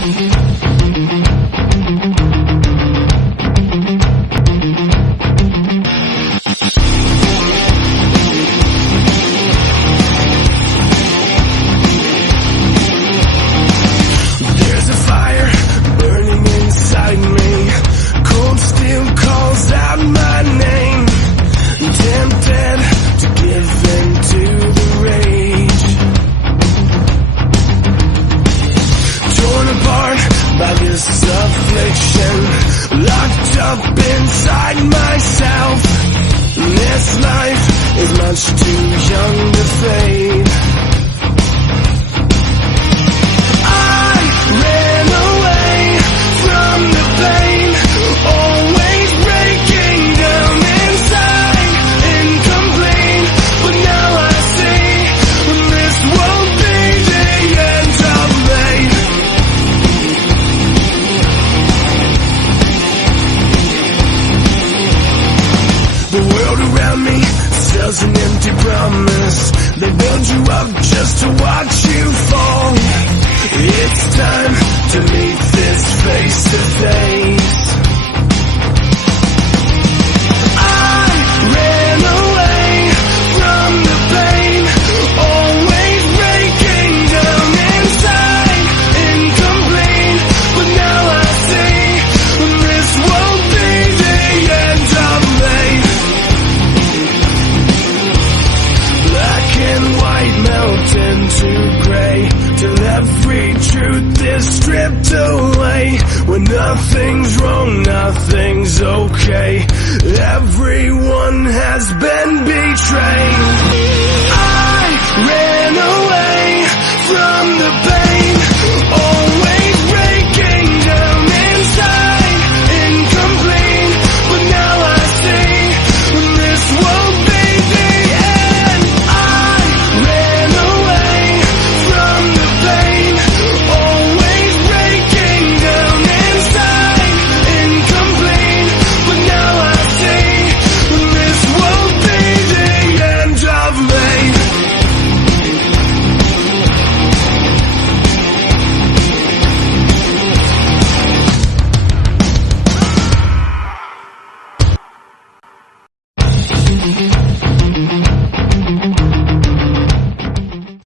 There's a fire burning inside me. Cold steel calls out my name. Tempted to give in to the rage. Torn apart by this affliction. Locked up inside myself. This life is much too young to fade. Ran away from the pain, always breaking down inside, incomplete. But now I see this won't be the end of me. The world around me sells an empty promise. They build you up just to watch you fall. It's time to meet this face to face. I ran away from the pain, always breaking down inside, incomplete. But now I see this won't be the end of me. Black and white melt into gray, till every truth is stripped away. When nothing's wrong, nothing's okay. Everyone has been betrayed. I ran away from the pain,